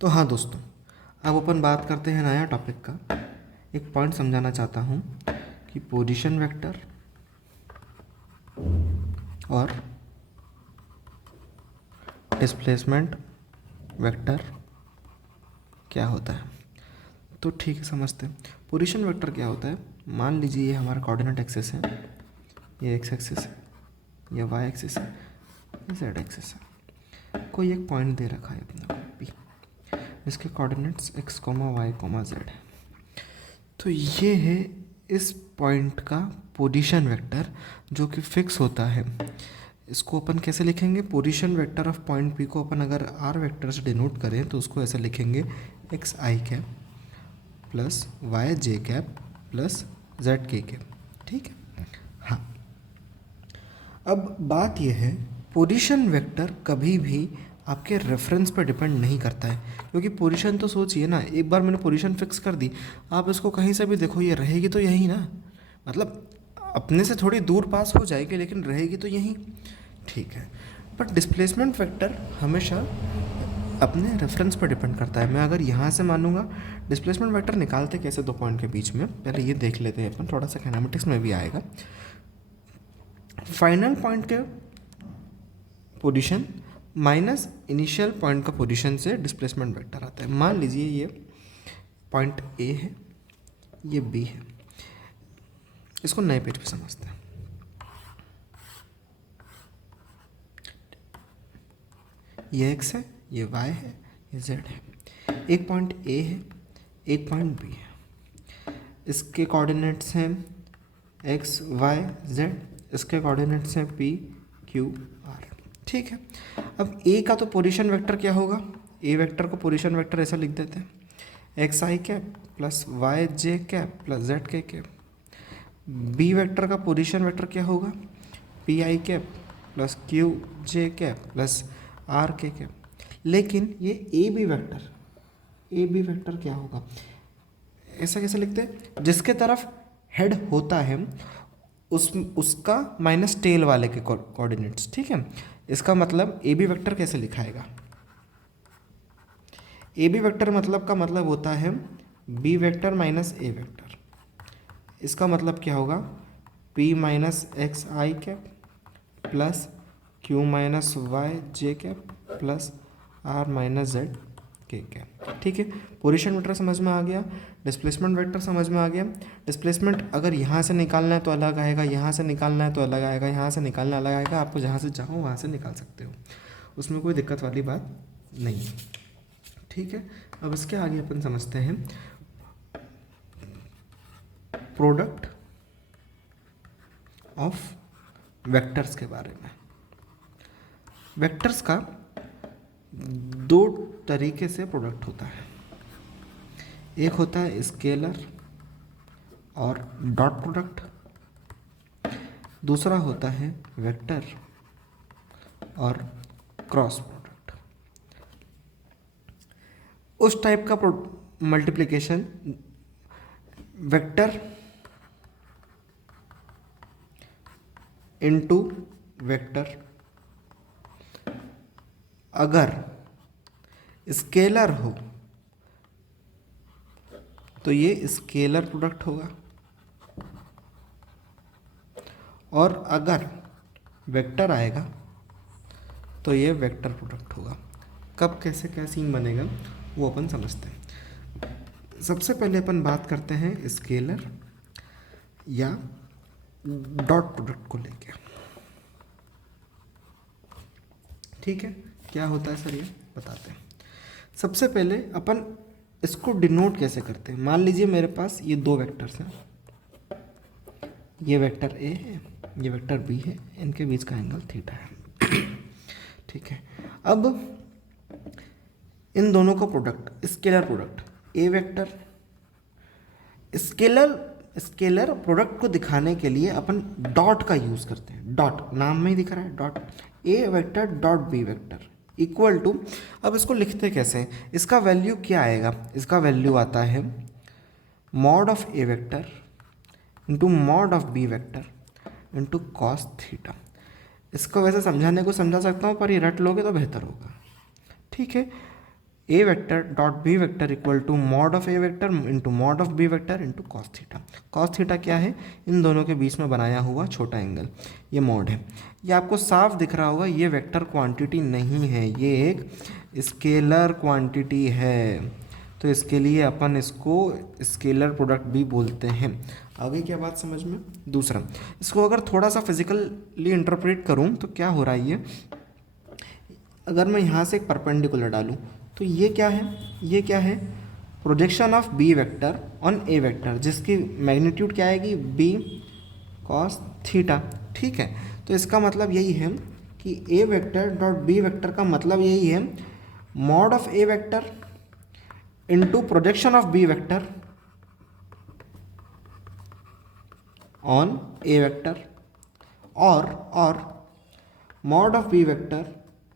तो हाँ दोस्तों, अब अपन बात करते हैं नया टॉपिक का। एक पॉइंट समझाना चाहता हूँ कि पोजीशन वेक्टर और डिस्प्लेसमेंट वेक्टर क्या होता है। तो ठीक है, समझते हैं। पोजीशन वेक्टर क्या होता है। मान लीजिए ये हमारा कोऑर्डिनेट एक्सिस है, ये एक्स एक्सिस है, ये वाई एक्सिस है, ये जेड एक्सिस है। कोई एक पॉइंट दे रखा है अपने को पी, इसके coordinates X comma Y comma Z है। तो ये है इस पॉइंट का पोजीशन वेक्टर जो कि फिक्स होता है। इसको अपन कैसे लिखेंगे। Position vector of point P को अपन अगर आर वेक्टर से डिनोट करें तो उसको ऐसे लिखेंगे x i cap plus y j cap plus z k cap. ठीक है। हाँ, अब बात यह है, पोजीशन वेक्टर कभी भी आपके रेफरेंस पर डिपेंड नहीं करता है, क्योंकि पोजीशन तो सोचिए ना, एक बार मैंने पोजीशन फिक्स कर दी, आप इसको कहीं से भी देखो ये रहेगी तो यही ना। मतलब अपने से थोड़ी दूर पास हो जाएगी लेकिन रहेगी तो यही। ठीक है। बट डिस्प्लेसमेंट वेक्टर हमेशा अपने रेफरेंस पर डिपेंड करता है। मैं अगर यहाँ से मानूंगा, डिस्प्लेसमेंट वेक्टर निकालते कैसे दो पॉइंट के बीच में, पहले ये देख लेते हैं अपन, थोड़ा सा काइनेमेटिक्स में भी आएगा। फाइनल पॉइंट के पोजीशन माइनस इनिशियल पॉइंट का पोजीशन से डिस्प्लेसमेंट वेक्टर आता है। मान लीजिए ये पॉइंट ए है, ये बी है। इसको नए पेज पे समझते हैं। ये एक्स है, ये वाई है, ये जेड है। एक पॉइंट ए है, एक पॉइंट बी है। इसके कोऑर्डिनेट्स हैं एक्स वाई जेड, इसके कोऑर्डिनेट्स हैं पी क्यू आर। ठीक है। अब ए का तो पोजीशन वेक्टर क्या होगा। ए वेक्टर को पोजीशन वेक्टर ऐसा लिख देते हैं, x i cap plus y j cap plus z k cap. B vector का पोजीशन वेक्टर क्या होगा, p i cap plus q j cap plus r k cap. लेकिन ये ए बी वेक्टर क्या होगा, ऐसा कैसे लिखते हैं, जिसके तरफ हेड होता है उसका माइनस टेल वाले के कोऑर्डिनेट्स। ठीक है। इसका मतलब ए बी वेक्टर कैसे लिखाएगा। ए बी वेक्टर मतलब का मतलब होता है B vector minus A vector. इसका मतलब क्या होगा, p minus x i cap plus q minus y j cap plus r minus z k cap. ठीक है। पोजीशन वेक्टर समझ में आ गया, डिस्प्लेसमेंट वेक्टर समझ में आ गया। डिस्प्लेसमेंट अगर यहाँ से निकालना है तो अलग आएगा, यहाँ से निकालना है तो अलग आएगा, यहाँ से निकालना अलग आएगा। आपको जहाँ से चाहो वहाँ से निकाल सकते हो, उसमें कोई दिक्कत वाली बात नहीं है। ठीक है। अब इसके आगे अपन समझते हैं प्रोडक्ट ऑफ वेक्टर्स के बारे में। वेक्टर्स का दो तरीके से प्रोडक्ट होता है। एक होता है स्केलर और डॉट प्रोडक्ट, दूसरा होता है वेक्टर और क्रॉस प्रोडक्ट। उस टाइप का मल्टीप्लिकेशन वेक्टर इनटू वेक्टर, अगर स्केलर हो तो ये स्केलर प्रोडक्ट होगा, और अगर वेक्टर आएगा तो ये वेक्टर प्रोडक्ट होगा। कब कैसे क्या सीन बनेगा वो अपन समझते हैं। सबसे पहले अपन बात करते हैं स्केलर या डॉट प्रोडक्ट को लेके। ठीक है। क्या होता है सर ये बताते हैं। सबसे पहले अपन इसको डिनोट कैसे करते हैं। मान लीजिए मेरे पास ये दो वेक्टर्स हैं, ये वेक्टर ए है, ये वेक्टर बी है, इनके बीच का एंगल थीटा है। ठीक है। अब इन दोनों का प्रोडक्ट स्केलर प्रोडक्ट ए वेक्टर, स्केलर प्रोडक्ट को दिखाने के लिए अपन डॉट का यूज़ करते हैं। डॉट नाम में ही दिख रहा है, dot A vector dot B vector equal to. अब इसको लिखते कैसे हैं, इसका वैल्यू क्या आएगा, इसका वैल्यू आता है mod of A vector into mod of B vector into cos theta. इसको वैसे समझाने को समझा सकता हूँ, पर ये रट लोगे तो बेहतर होगा। ठीक है। A vector dot B vector equal to mod of A vector into mod of B vector into cos theta. Cos theta क्या है? इन दोनों के बीच में बनाया हुआ छोटा एंगल, ये मॉड है। ये आपको साफ दिख रहा होगा, ये वेक्टर क्वांटिटी नहीं है, ये एक स्केलर क्वांटिटी है, तो इसके लिए अपन इसको स्केलर प्रोडक्ट भी बोलते हैं। आगे क्या बात समझ में? दूसरा, इसको अगर थोड़ा सा फिजिकली इंटरप्रेट करूँ तो क्या हो रहा है ये, अगर मैं यहाँ से एक परपेंडिकुलर डालूँ तो ये क्या है? ये क्या है? Projection of B vector on A vector, जिसकी मैग्नीट्यूड क्या आएगी? B cos theta. ठीक है, तो इसका मतलब यही है कि A vector dot B vector का मतलब यही है mod of A vector into projection of B vector on A vector और mod of B vector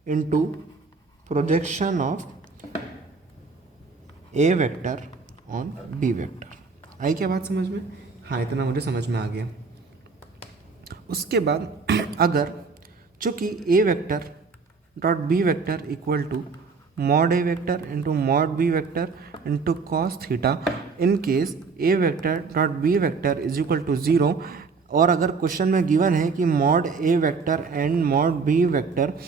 into projection of A vector on B vector. आई क्या बात समझ में? हाँ, इतना मुझे समझ में आ गया। उसके बाद अगर चूँकि A vector dot B vector equal to mod A vector into mod B vector into cos theta, in case A vector dot B vector is equal to 0, और अगर क्वेश्चन में गिवन है कि mod A vector and mod B vector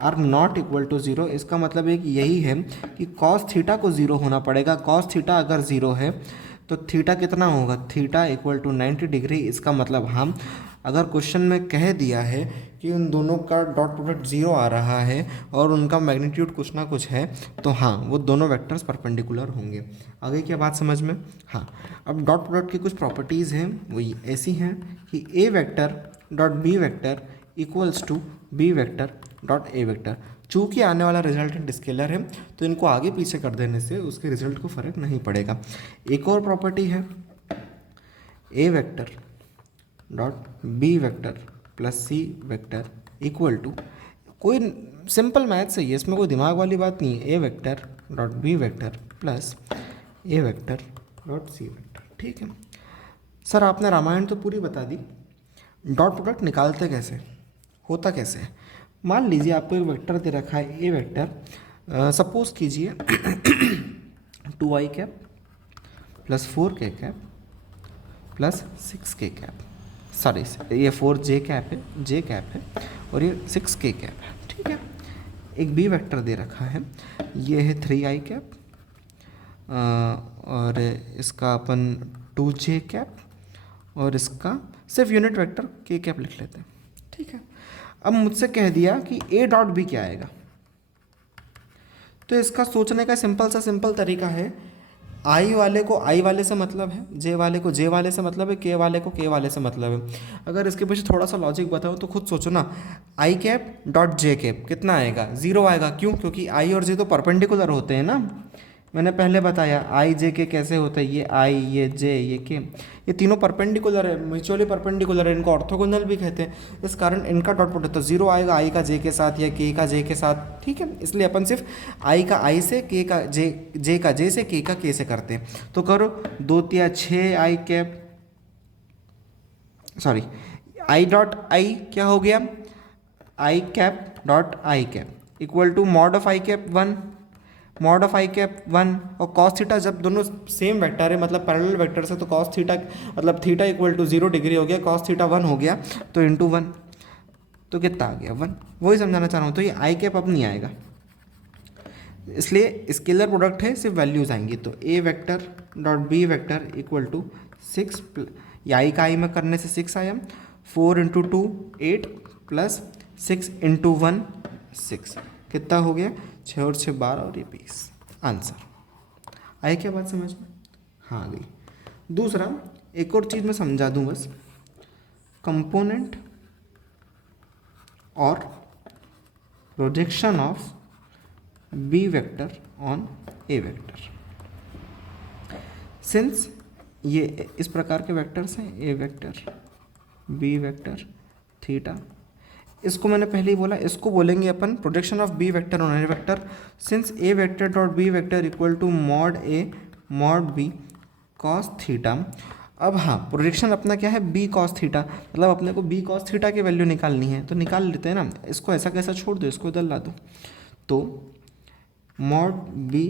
are not equal to 0, इसका मतलब एक यही है कि कॉस थीटा को 0 होना पड़ेगा। कॉस थीटा अगर 0 है तो थीटा कितना होगा? Theta equal to 90 degree. इसका मतलब हम अगर क्वेश्चन में कह दिया है कि उन दोनों का डॉट प्रोडक्ट 0 आ रहा है और उनका मैग्नीट्यूड कुछ ना कुछ है, तो हाँ, वो दोनों वेक्टर्स परपेंडिकुलर होंगे। आगे क्या बात समझ में? हाँ, अब डॉट प्रोडक्ट की कुछ प्रॉपर्टीज़ हैं, वो ऐसी हैं कि A vector dot B vector equals to B vector dot A vector. चूँकि आने वाला रिजल्टेंट स्केलर है तो इनको आगे पीछे कर देने से उसके रिजल्ट को फ़र्क नहीं पड़ेगा। एक और प्रॉपर्टी है A vector dot B vector plus C vector equal to, कोई सिंपल मैथ्स है ये, इसमें कोई दिमाग वाली बात नहीं है, A vector dot B vector plus A vector dot C vector. ठीक है सर, आपने रामायण तो पूरी बता दी, डॉट प्रोडक्ट निकालते कैसे, होता कैसे है? मान लीजिए आपको एक वेक्टर दे रखा है ए वेक्टर, सपोज कीजिए 2i cap plus 4k cap plus 6k cap, sorry ये 4j कैप है, j कैप है और ये 6k कैप है। ठीक है, एक बी वेक्टर दे रखा है, ये है 3i कैप और इसका अपन 2j कैप और इसका सिर्फ यूनिट वेक्टर k कैप लिख लेते हैं। ठीक है, अब मुझसे कह दिया कि a डॉट बी क्या आएगा, तो इसका सोचने का सिंपल तरीका है, आई वाले को आई वाले से मतलब है, जे वाले को जे वाले से मतलब है, के वाले को के वाले से मतलब है। अगर इसके पीछे थोड़ा सा लॉजिक बताओ तो खुद सोचो ना, आई कैप डॉट जे कैप कितना आएगा? 0 आएगा। क्यों? क्योंकि आई और जे तो परपेंडिकुलर होते हैं ना, मैंने पहले बताया आई जे के कैसे होते हैं, ये आई ये जे ये के, ये तीनों परपेंडिकुलर है, म्यूचुअली परपेंडिकुलर है, इनको ऑर्थोगोनल भी कहते हैं। इस कारण इनका डॉट प्रोडक्ट तो 0 आएगा, आई का जे के साथ या के का जे के साथ। ठीक है, इसलिए अपन सिर्फ आई का आई से, के का जे का जे से, के का के से करते हैं। तो करो 2 या 6 I cap, sorry I dot I क्या हो गया, I cap dot I cap equal to mod of I cap 1, mod of I cap 1, और कॉस थीटा जब दोनों सेम वेक्टर है मतलब पैरेलल वेक्टर से, तो कॉस थीटा मतलब थीटा इक्वल टू 0 डिग्री हो गया, कॉस थीटा 1 हो गया, तो इंटू 1 तो कितना आ गया? 1। वही समझाना चाह रहा हूँ। तो ये आई कैप अब नहीं आएगा, इसलिए स्केलर प्रोडक्ट है, सिर्फ वैल्यूज आएंगी। तो A vector dot B vector equal to 6, या आई का आई में करने से 6 आया, 4 इंटू 2 8 प्लस 6 इंटू 1 6, कितना हो गया? 6 और 6 12 और ये 20। आंसर आई क्या बात समझ में? हाँ, आ गई। दूसरा एक और चीज़ मैं समझा दूँ बस, कंपोनेंट और projection of B vector on A vector. Since ये इस प्रकार के वेक्टर्स हैं, A vector B vector theta, इसको मैंने पहले ही बोला, इसको बोलेंगे अपन projection of B vector on A vector. Since A vector dot B vector equal to mod A mod B cos theta. अब हाँ, प्रोजेक्शन अपना क्या है? बी कॉस थीटा, मतलब अपने को बी कॉस थीटा की वैल्यू निकालनी है, तो निकाल लेते हैं ना। इसको ऐसा कैसा छोड़ दो, इसको इधर ला दो। तो mod B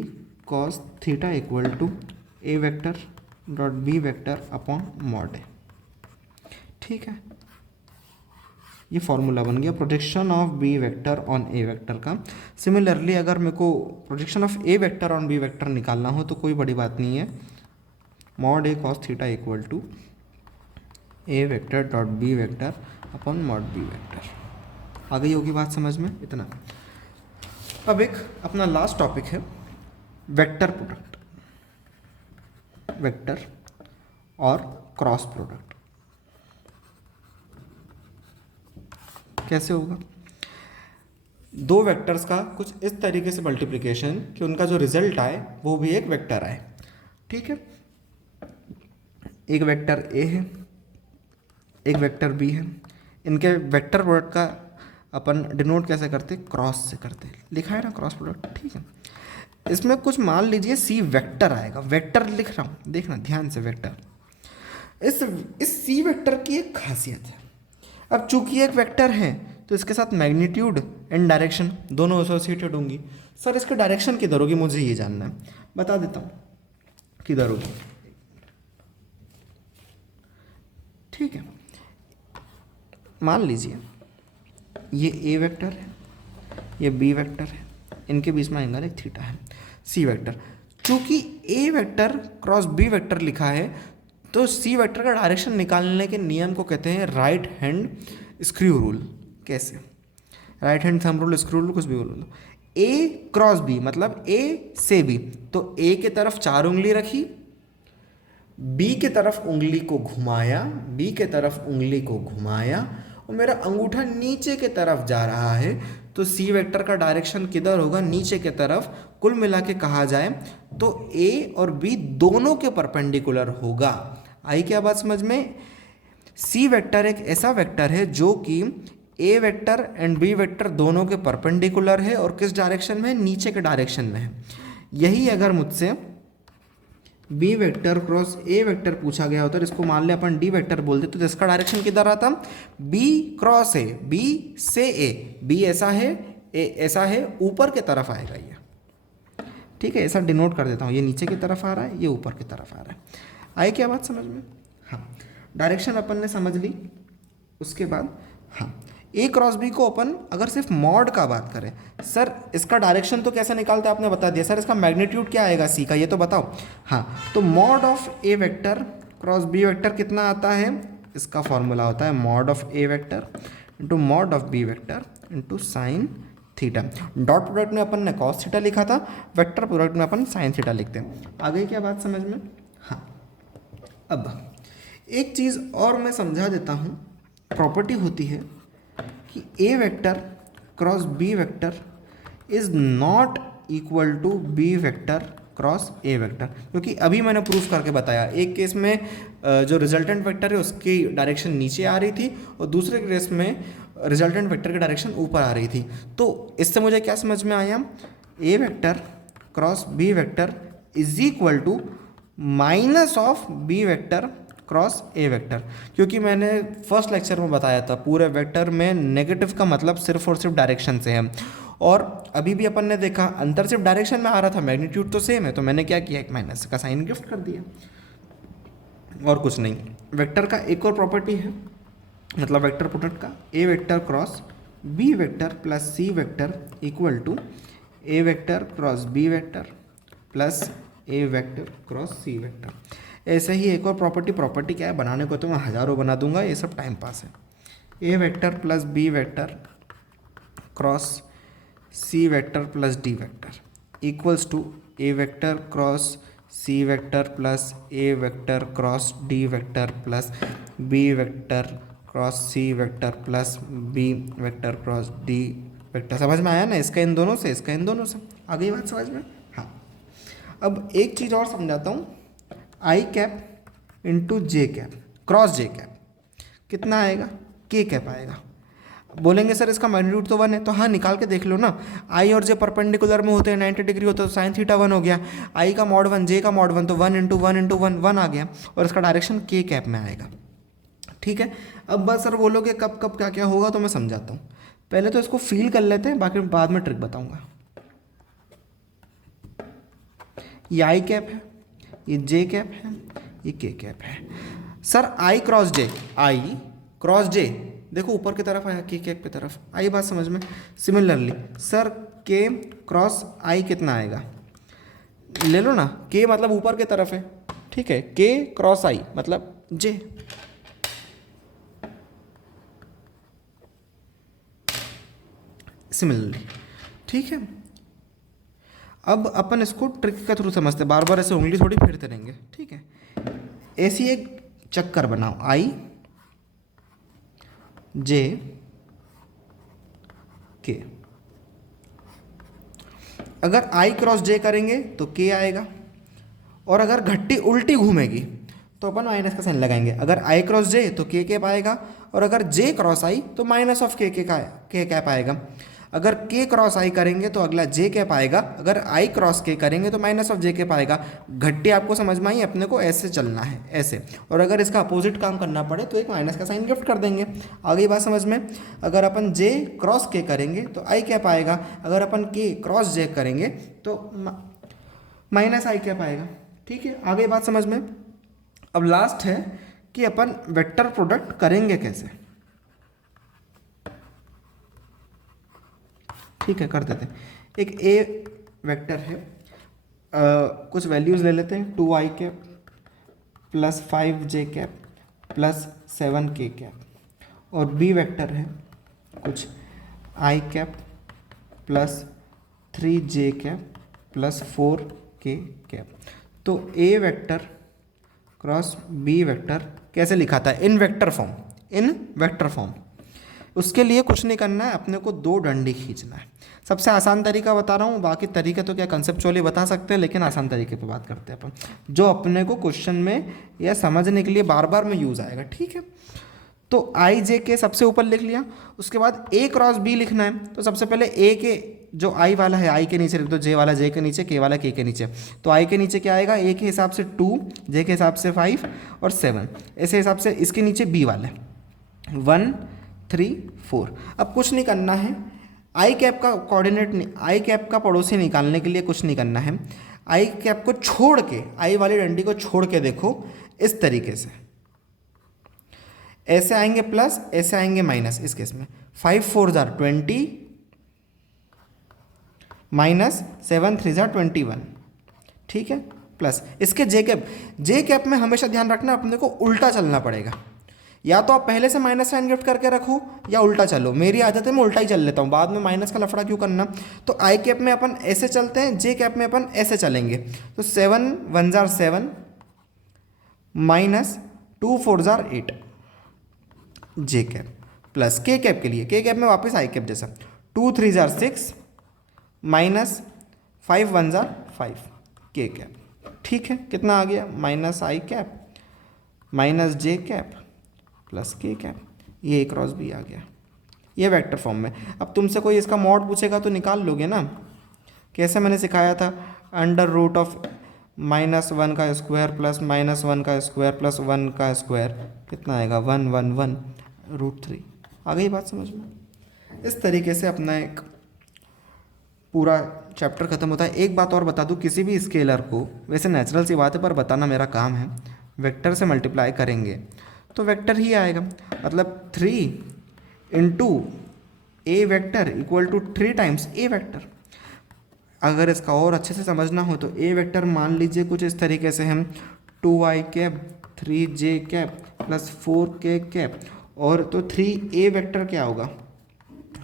cos theta equal to A vector dot B vector upon mod A. ठीक है, ये फॉर्मूला बन गया projection of B vector on A vector का। सिमिलरली अगर मेरे को projection of A vector on B vector निकालना हो तो कोई बड़ी बात नहीं है, mod A cos theta equal to A vector dot B vector upon mod B vector. आ गई होगी बात समझ में? इतना। अब एक अपना लास्ट टॉपिक है वेक्टर प्रोडक्ट, वेक्टर और क्रॉस प्रोडक्ट। कैसे होगा? दो वेक्टर्स का कुछ इस तरीके से मल्टीप्लिकेशन कि उनका जो रिजल्ट आए वो भी एक वेक्टर आए। ठीक है, एक वेक्टर ए है, एक वेक्टर बी है। इनके वेक्टर प्रोडक्ट का अपन डिनोट कैसे करते? क्रॉस से करते। लिखा है ना क्रॉस प्रोडक्ट। ठीक है, इसमें कुछ मान लीजिए सी वेक्टर आएगा, वेक्टर लिख रहा हूँ, देखना ध्यान से वेक्टर। इस सी वेक्टर की एक खासियत है, अब चूंकि एक वेक्टर है तो इसके साथ मैग्नीट्यूड एंड डायरेक्शन दोनों एसोसिएटेड होंगी। सर इसकी डायरेक्शन किधर होगी, मुझे ये जानना है, बता देता हूँ किधर होगी। ठीक है, मान लीजिए ये ए वेक्टर है, ये बी वेक्टर है, इनके बीच में एंगल एक थीटा है। सी वेक्टर, चूंकि ए वेक्टर क्रॉस बी वेक्टर लिखा है तो सी वेक्टर का डायरेक्शन निकालने के नियम को कहते हैं राइट हैंड स्क्रू रूल। कैसे? Right hand thumb rule, screw rule, कुछ भी बोलो। ए क्रॉस बी मतलब ए से बी, तो ए के तरफ 4 उंगली रखी, बी के तरफ उंगली को घुमाया, बी के तरफ उंगली को घुमाया और मेरा अंगूठा नीचे के तरफ जा रहा है, तो सी वेक्टर का डायरेक्शन किधर होगा? नीचे के तरफ। कुल मिला के कहा जाए तो ए और बी दोनों के परपेंडिकुलर होगा। आई क्या बात समझ में? सी वेक्टर एक ऐसा वेक्टर है जो कि A vector and B vector दोनों के परपेंडिकुलर है और किस डायरेक्शन में? नीचे के डायरेक्शन में है। यही अगर मुझसे B vector cross A vector पूछा गया होता है, इसको मान ले अपन डी वेक्टर बोल देते तो इसका डायरेक्शन किधर आता? बी क्रॉस ए, बी से ए, बी ऐसा है, ए ऐसा है, ऊपर के तरफ आएगा ये। ठीक है, ऐसा डिनोट कर देता हूँ, ये नीचे की तरफ आ रहा है, ये ऊपर की तरफ आ रहा है। आई क्या बात समझ में? हाँ, डायरेक्शन अपन ने समझ ली। उसके बाद हाँ, ए क्रॉस बी को अपन अगर सिर्फ मॉड का बात करें, सर इसका डायरेक्शन तो कैसे निकालते हैं आपने बता दिया, सर इसका मैग्नीट्यूड क्या आएगा सी का, ये तो बताओ। हाँ, तो mod of A vector cross B vector कितना आता है? इसका फॉर्मूला होता है mod of A vector into mod of B vector into sine theta. Dot product में अपन ने कॉस थीटा लिखा था, वेक्टर प्रोडक्ट में अपन साइन थीटा लिखते हैं। आ गई क्या बात समझ में? हाँ, अब एक चीज़ और मैं समझा देता हूँ। प्रॉपर्टी होती है कि A vector cross B vector is not equal to B vector cross A vector, क्योंकि अभी मैंने प्रूफ करके बताया, एक केस में जो रिजल्टेंट वेक्टर है उसकी डायरेक्शन नीचे आ रही थी और दूसरे केस में रिजल्टेंट वेक्टर की डायरेक्शन ऊपर आ रही थी। तो इससे मुझे क्या समझ में आया? A vector cross B vector is equal to minus of B vector cross A vector, क्योंकि मैंने फर्स्ट लेक्चर में बताया था पूरे वेक्टर में नेगेटिव का मतलब सिर्फ और सिर्फ डायरेक्शन से है, और अभी भी अपन ने देखा अंतर सिर्फ डायरेक्शन में आ रहा था, मैग्नीट्यूड तो सेम है, तो मैंने क्या किया, एक माइनस का साइन गिफ्ट कर दिया और कुछ नहीं। वेक्टर का एक और प्रॉपर्टी है, मतलब वेक्टर प्रोडक्ट का, A vector cross B vector plus C vector equal to A vector cross B vector plus A vector cross C vector. ऐसे ही एक और प्रॉपर्टी क्या है, बनाने को तो मैं हज़ारों बना दूंगा, ये सब टाइम पास है। A vector plus B vector cross C vector plus D vector equals to A vector cross C vector plus A vector cross D vector plus B vector cross C vector plus B vector cross D vector. समझ में आया ना? इसका इन दोनों से, इसका इन दोनों से। आ गई बात समझ में? हाँ, अब एक चीज़ और समझाता हूँ। आई कैप इंटू जे कैप क्रॉस जे कैप कितना आएगा? के कैप आएगा। बोलेंगे सर इसका मैग्नीट्यूड तो 1 है, तो हाँ निकाल के देख लो ना। आई और जे परपेंडिकुलर में होते हैं, 90 डिग्री होता है, तो साइन थीटा 1 हो गया। आई का मॉड 1, जे का मॉड 1, तो 1 इंटू 1 इंटू 1 1 आ गया, और इसका डायरेक्शन के कैप में आएगा। ठीक है, अब बस सर बोलोगे कब कब क्या क्या होगा, तो मैं समझाता हूँ। पहले तो इसको फील कर लेते हैं, बाकी बाद में ट्रिक बताऊँगा। ये आई कैप है, ये जे कैप है, ये के कैप है। Sir I cross J, I cross J देखो ऊपर की तरफ आया, के कैप की तरफ आई, बात समझ में। सिमिलरली सर के क्रॉस आई कितना आएगा, ले लो ना, के मतलब ऊपर की तरफ है, ठीक है, के क्रॉस आई मतलब जे। सिमिलरली, ठीक है। अब अपन इसको ट्रिक के थ्रू समझते, बार बार ऐसे उंगली थोड़ी फेरते रहेंगे, ठीक है। ऐसी एक चक्कर बनाओ, आई जे के, अगर आई क्रॉस जे करेंगे तो के आएगा, और अगर घट्टी उल्टी घूमेगी तो अपन माइनस का साइन लगाएंगे। अगर आई क्रॉस जे तो के कैप आएगा, और अगर जे क्रॉस आई तो माइनस ऑफ के कैप आएगा। अगर के क्रॉस आई करेंगे तो अगला जे कैप आएगा, अगर आई क्रॉस के करेंगे तो माइनस ऑफ जे कैप आएगा। घट्टी आपको समझ में आई, अपने को ऐसे चलना है, ऐसे। और अगर इसका अपोजिट काम करना पड़े तो एक माइनस का साइन गिफ्ट कर देंगे। आगे बात समझ में। अगर अपन जे क्रॉस के करेंगे तो आई कैप आएगा, अगर अपन के क्रॉस जे करेंगे तो माइनस आई कैप आएगा, ठीक है। आगे बात समझ में। अब लास्ट है कि अपन वेक्टर प्रोडक्ट करेंगे कैसे, ठीक है, कर देते हैं। एक ए वेक्टर है, कुछ वैल्यूज ले लेते हैं, 2i cap plus 5j cap plus 7k cap, और बी वेक्टर है कुछ i cap plus 3j cap plus 4k cap. तो A vector cross B vector कैसे लिखा था, इन वेक्टर फॉर्म, इन वेक्टर फॉर्म। उसके लिए कुछ नहीं करना है, अपने को दो डंडी खींचना है। सबसे आसान तरीका बता रहा हूँ, बाकी तरीके तो क्या कंसेप्चुअली बता सकते हैं, लेकिन आसान तरीके पे बात करते हैं अपन, जो अपने को क्वेश्चन में या समझने के लिए बार बार में यूज़ आएगा, ठीक है। तो आई जे के सबसे ऊपर लिख लिया, उसके बाद ए क्रॉस बी लिखना है। तो सबसे पहले ए के जो आई वाला है आई के नीचे लिख दो, जे वाला जे के नीचे, के वाला के नीचे। तो आई के नीचे क्या आएगा, ए के हिसाब से 2, जे के हिसाब से 5 और 7, ऐसे हिसाब से इसके नीचे बी वाले 1 3 4। अब कुछ नहीं करना है, आई कैप का कोऑर्डिनेट, आई कैप का पड़ोसी निकालने के लिए कुछ नहीं करना है। आई कैप को छोड़ के, आई वाली डंडी को छोड़ के देखो इस तरीके से, ऐसे आएंगे प्लस, ऐसे आएंगे माइनस। इस केस में 5 4 जार 20 माइनस 7 3 जार 21, ठीक है, प्लस इसके जे कैप में हमेशा ध्यान रखना अपने को उल्टा चलना पड़ेगा। या तो आप पहले से माइनस साइन गिफ्ट करके रखो या उल्टा चलो। मेरी आदत है मैं उल्टा ही चल लेता हूँ, बाद में माइनस का लफड़ा क्यों करना। तो आई कैप में अपन ऐसे चलते हैं, जे कैप में अपन ऐसे चलेंगे। तो 7 1 जार 7 माइनस 2 4 जार 8 जे कैप, प्लस के कैप के लिए, के कैप में वापस आई कैप जैसा 2 3 जार 6 माइनस 5 1 जार 5 के कैप, ठीक है। कितना आ गया, माइनस आई कैप माइनस जे कैप प्लस के कैप, ये एक क्रॉस भी आ गया, ये वेक्टर फॉर्म में। अब तुमसे कोई इसका मॉड पूछेगा तो निकाल लोगे ना, कैसे मैंने सिखाया था, अंडर रूट ऑफ -1 का स्क्वायर प्लस -1 का स्क्वायर प्लस 1 का स्क्वायर, कितना आएगा 1 1 1 √3। आ गई बात समझ में। इस तरीके से अपना एक पूरा चैप्टर ख़त्म होता है। एक बात और बता दूँ, किसी भी स्केलर को, वैसे नेचुरल सी बात है पर बताना मेरा काम है, वेक्टर से मल्टीप्लाई करेंगे तो वेक्टर ही आएगा। मतलब 3 into A vector equal to 3 times A vector. अगर इसका और अच्छे से समझना हो तो ए वेक्टर मान लीजिए कुछ इस तरीके से, हम 2i cap 3j cap plus 4k cap, और तो 3a वेक्टर क्या होगा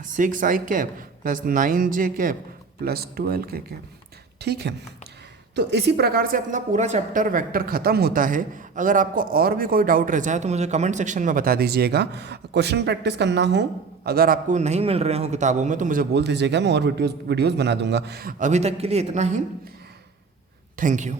6i cap plus 9j cap plus 12k cap, ठीक है। तो इसी प्रकार से अपना पूरा चैप्टर वेक्टर ख़त्म होता है। अगर आपको और भी कोई डाउट रह जाए तो मुझे कमेंट सेक्शन में बता दीजिएगा। क्वेश्चन प्रैक्टिस करना हो, अगर आपको नहीं मिल रहे हो किताबों में तो मुझे बोल दीजिएगा, मैं और वीडियोज़ बना दूंगा। अभी तक के लिए इतना ही, थैंक यू।